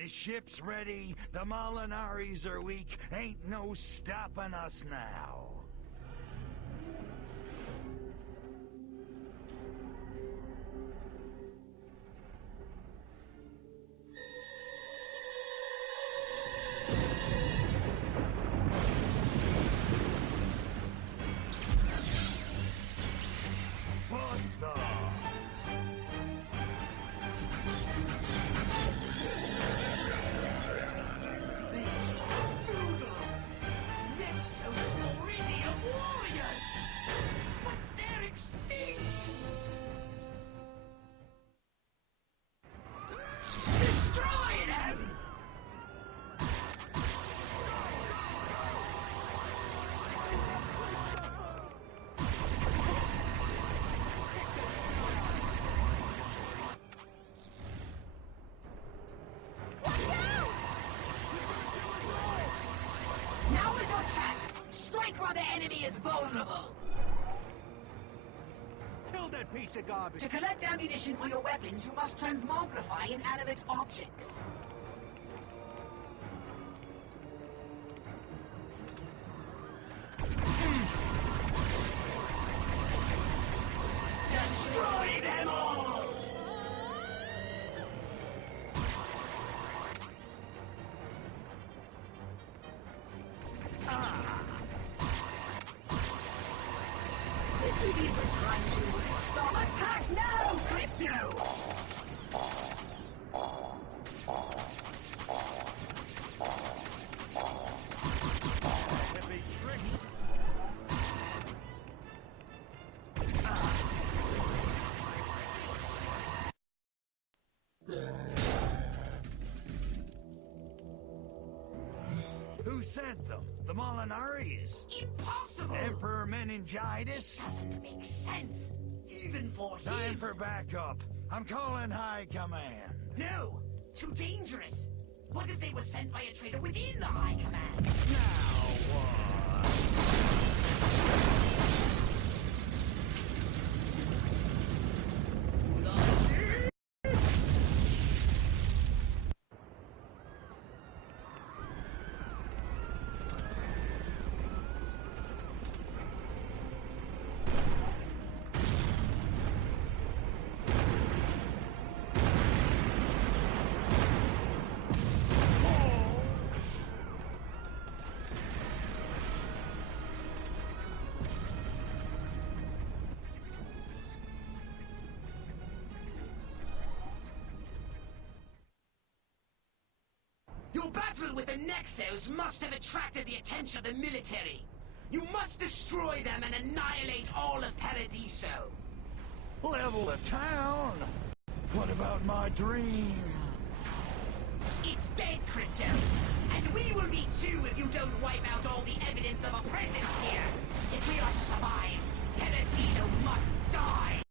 The ship's ready, the Molinaris are weak, ain't no stopping us now. What the? These are Furon! Nexus Meridian warriors! But they're extinct! Destroy them! Now is your chance! Strike while the enemy is vulnerable! Kill that piece of garbage! To collect ammunition for your weapons, you must transmogrify inanimate objects. Destroy them all! This will be the time to stop. Attack now, Crypto! Heavy tricks! Who sent them? The Molinaris? Impossible! Emperor Meningitis? Doesn't make sense, even for him. Time for backup. I'm calling High Command. No, too dangerous. What if they were sent by a traitor within the High Command? Now what? Your battle with the Nexos must have attracted the attention of the military. You must destroy them and annihilate all of Paradiso. Level the town? What about my dream? It's dead, Crypto. And we will be too if you don't wipe out all the evidence of a presence here. If we are to survive, Paradiso must die.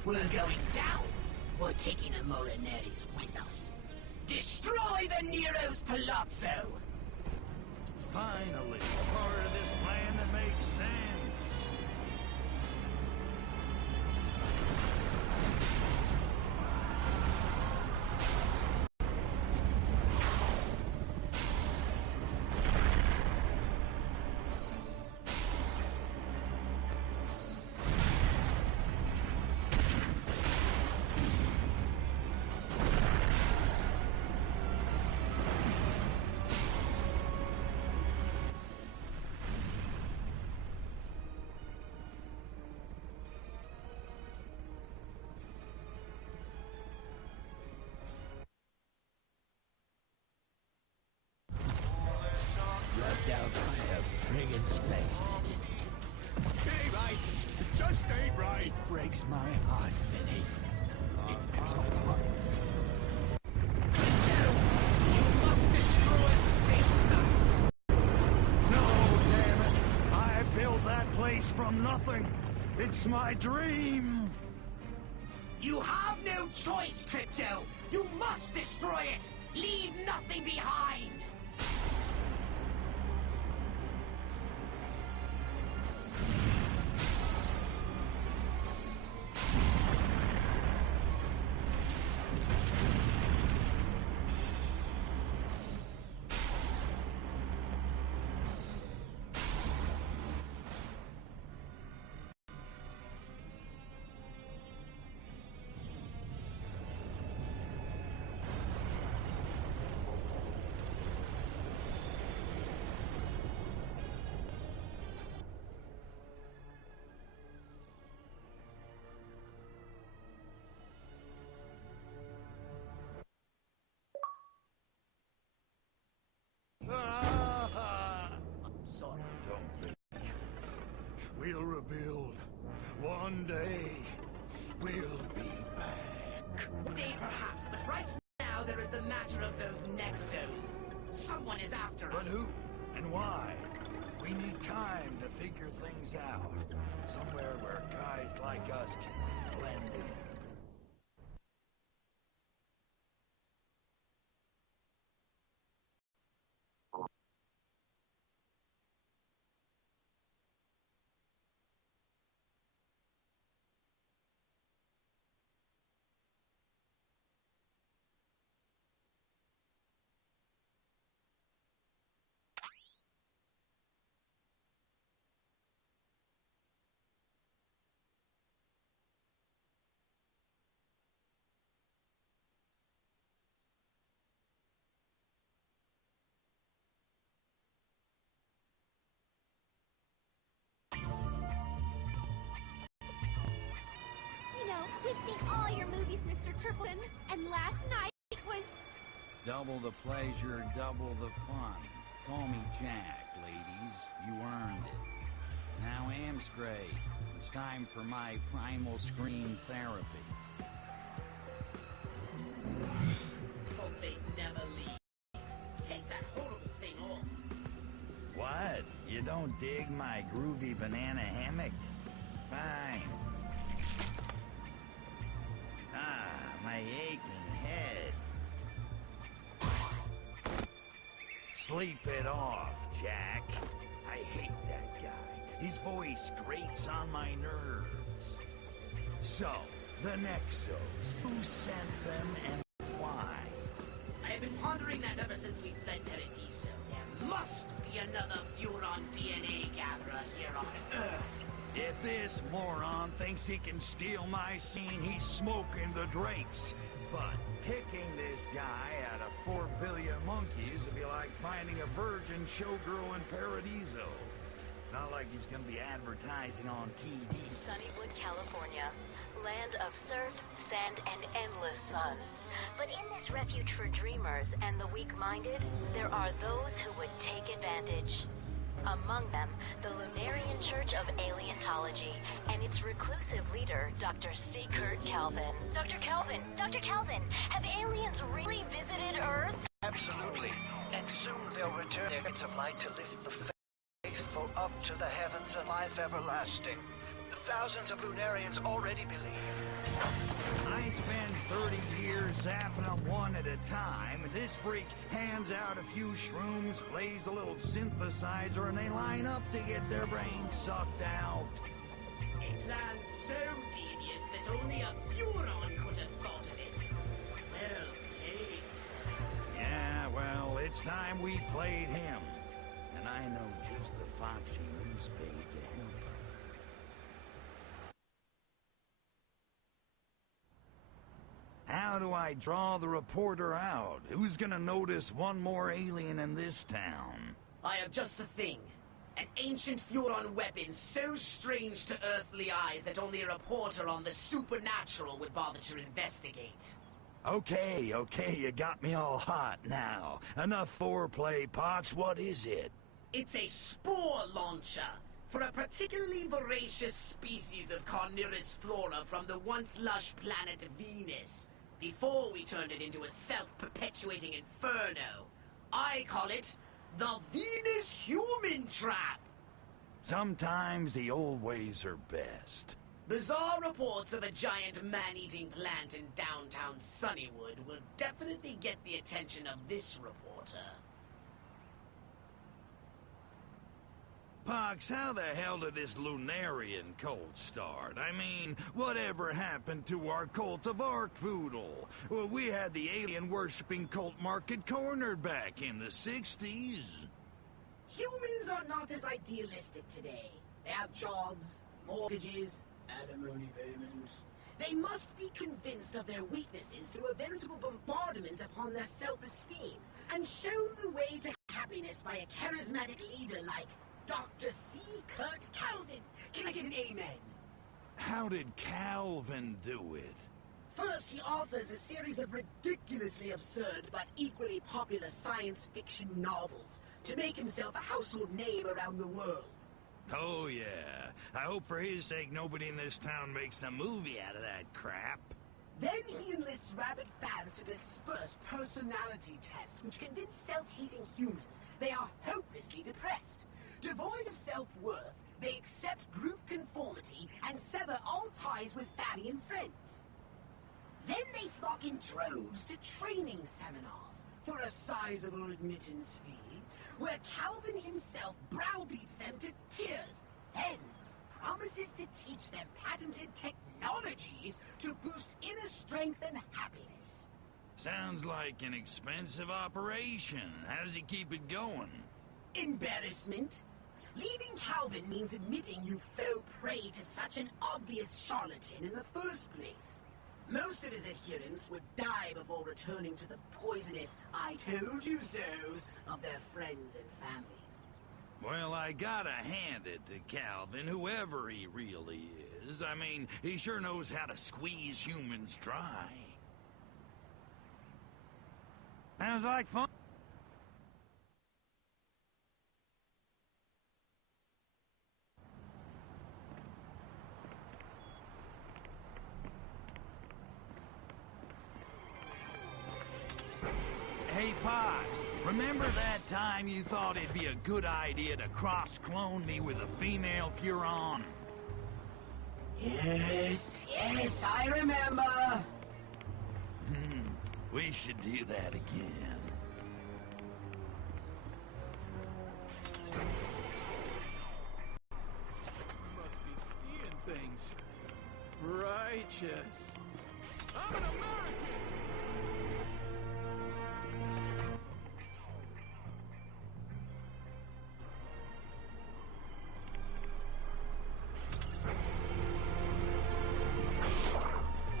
If we're going down, we're taking the Molinaris with us. Destroy the Nero's Palazzo! Finally, part of this plan that makes sense. friggin' space, did it? Ain't right. It just ain't right. It breaks my heart, Vinny. It breaks my heart. You must destroy space dust! No, damn it! I built that place from nothing. It's my dream. You have no choice, Crypto! You must destroy it! Leave nothing behind! I'm sorry. Don't think. We'll rebuild. One day, we'll be back. One day perhaps, but right now there is the matter of those Nexos. Someone is after But us. who and why? We need time to figure things out. Somewhere where guys like us can blend in. You know, we've seen all your movies, Mr. Triplin, and last night was... Double the pleasure, double the fun. Call me Jack, ladies. You earned it. Now, Amscray, it's time for my primal scream therapy. Hope they never leave. Take that horrible thing off. What? You don't dig my groovy banana hammock? Fine. My aching head. Sleep it off, Jack. I hate that guy. His voice grates on my nerves. So, the Nexos. Who sent them and why? I have been pondering that ever since we fled Paradiso. There must be another Furon DNA gatherer here on Earth. If this moron thinks he can steal my scene, he's smoking the drapes. But picking this guy out of 4 billion monkeys would be like finding a virgin showgirl in Paradiso. Not like he's gonna be advertising on TV. Sunnywood, California. Land of surf, sand, and endless sun. But in this refuge for dreamers and the weak-minded, there are those who would take advantage. Among them, the Lunarian Church of Alientology and its reclusive leader, Dr. C. Kurt Calvin. Dr. Calvin! Dr. Calvin! Have aliens really visited Earth? Absolutely. And soon they'll return their gates of light to lift the faithful up to the heavens and life everlasting. Thousands of Lunarians already believe. I spend 30 years zapping them one at a time, and this freak hands out a few shrooms, plays a little synthesizer, and they line up to get their brains sucked out. A plan so devious that only a Furon could have thought of it. Well played, sir. Yeah, well, it's time we played him. And I know just the foxy newspaper to help us. How do I draw the reporter out? Who's gonna notice one more alien in this town? I have just the thing. An ancient Furon weapon so strange to earthly eyes that only a reporter on the supernatural would bother to investigate. Okay, you got me all hot now. Enough foreplay, Potts. What is it? It's a spore launcher for a particularly voracious species of carnivorous flora from the once lush planet Venus, before we turned it into a self-perpetuating inferno. I call it the Venus Human Trap. Sometimes the old ways are best. Bizarre reports of a giant man-eating plant in downtown Sunnywood will definitely get the attention of this reporter. Pox, how the hell did this Lunarian cult start? I mean, whatever happened to our cult of Arkvoodle? Well, we had the alien-worshipping cult market cornered back in the 60s. Humans are not as idealistic today. They have jobs, mortgages, alimony payments. They must be convinced of their weaknesses through a veritable bombardment upon their self-esteem, and shown the way to happiness by a charismatic leader like Dr. C. Kurt Calvin. Can I get an amen? How did Calvin do it? First, he authors a series of ridiculously absurd but equally popular science fiction novels to make himself a household name around the world. Oh, yeah. I hope for his sake nobody in this town makes a movie out of that crap. Then he enlists rabid fans to disperse personality tests which convince self-hating humans they are hopelessly depressed. Devoid of self-worth, they accept group conformity and sever all ties with family and friends. Then they flock in droves to training seminars for a sizable admittance fee, where Calvin himself browbeats them to tears, then promises to teach them patented technologies to boost inner strength and happiness. Sounds like an expensive operation. How does he keep it going? Embarrassment. Leaving Calvin means admitting you fell prey to such an obvious charlatan in the first place. Most of his adherents would die before returning to the poisonous "I told you so's" of their friends and families. Well, I gotta hand it to Calvin, whoever he really is. I mean, he sure knows how to squeeze humans dry. Sounds like fun. Hey, Pox, remember that time you thought it'd be a good idea to cross-clone me with a female Furon? Yes, I remember. We should do that again. Must be skiing things. Righteous. I'm an American!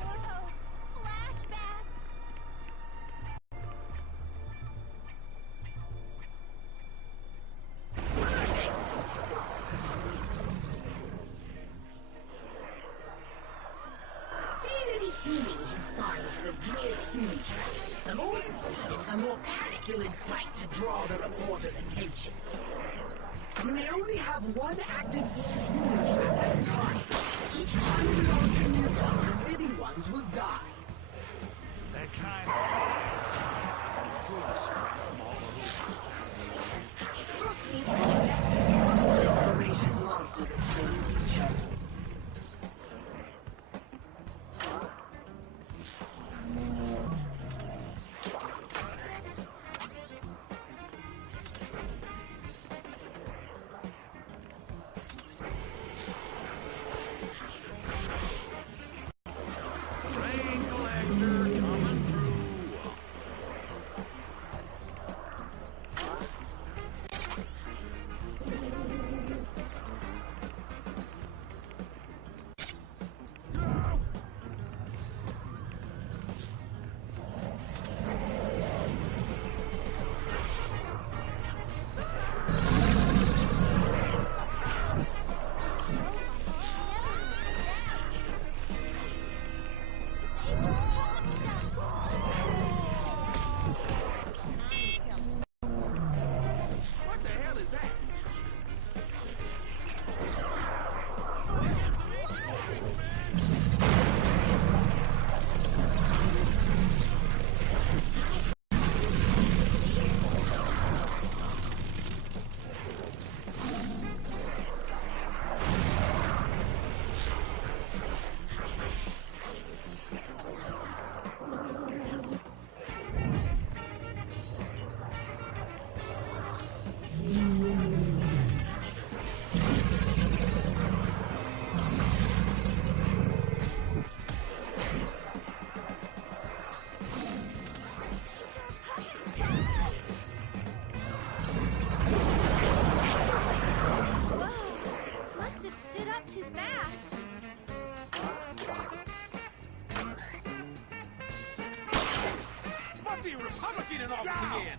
Whoa! Flashback! Feed any humans you find to the Venus Human Trap. The more you feed it, the more panic you'll incite to draw the reporter's attention. You may only have one active Venus Human Trap at a time. Each time you launch a new one, the living ones will die. That kind of good spread them all over. Trust me, the voracious monsters return to each other. Republican in office again.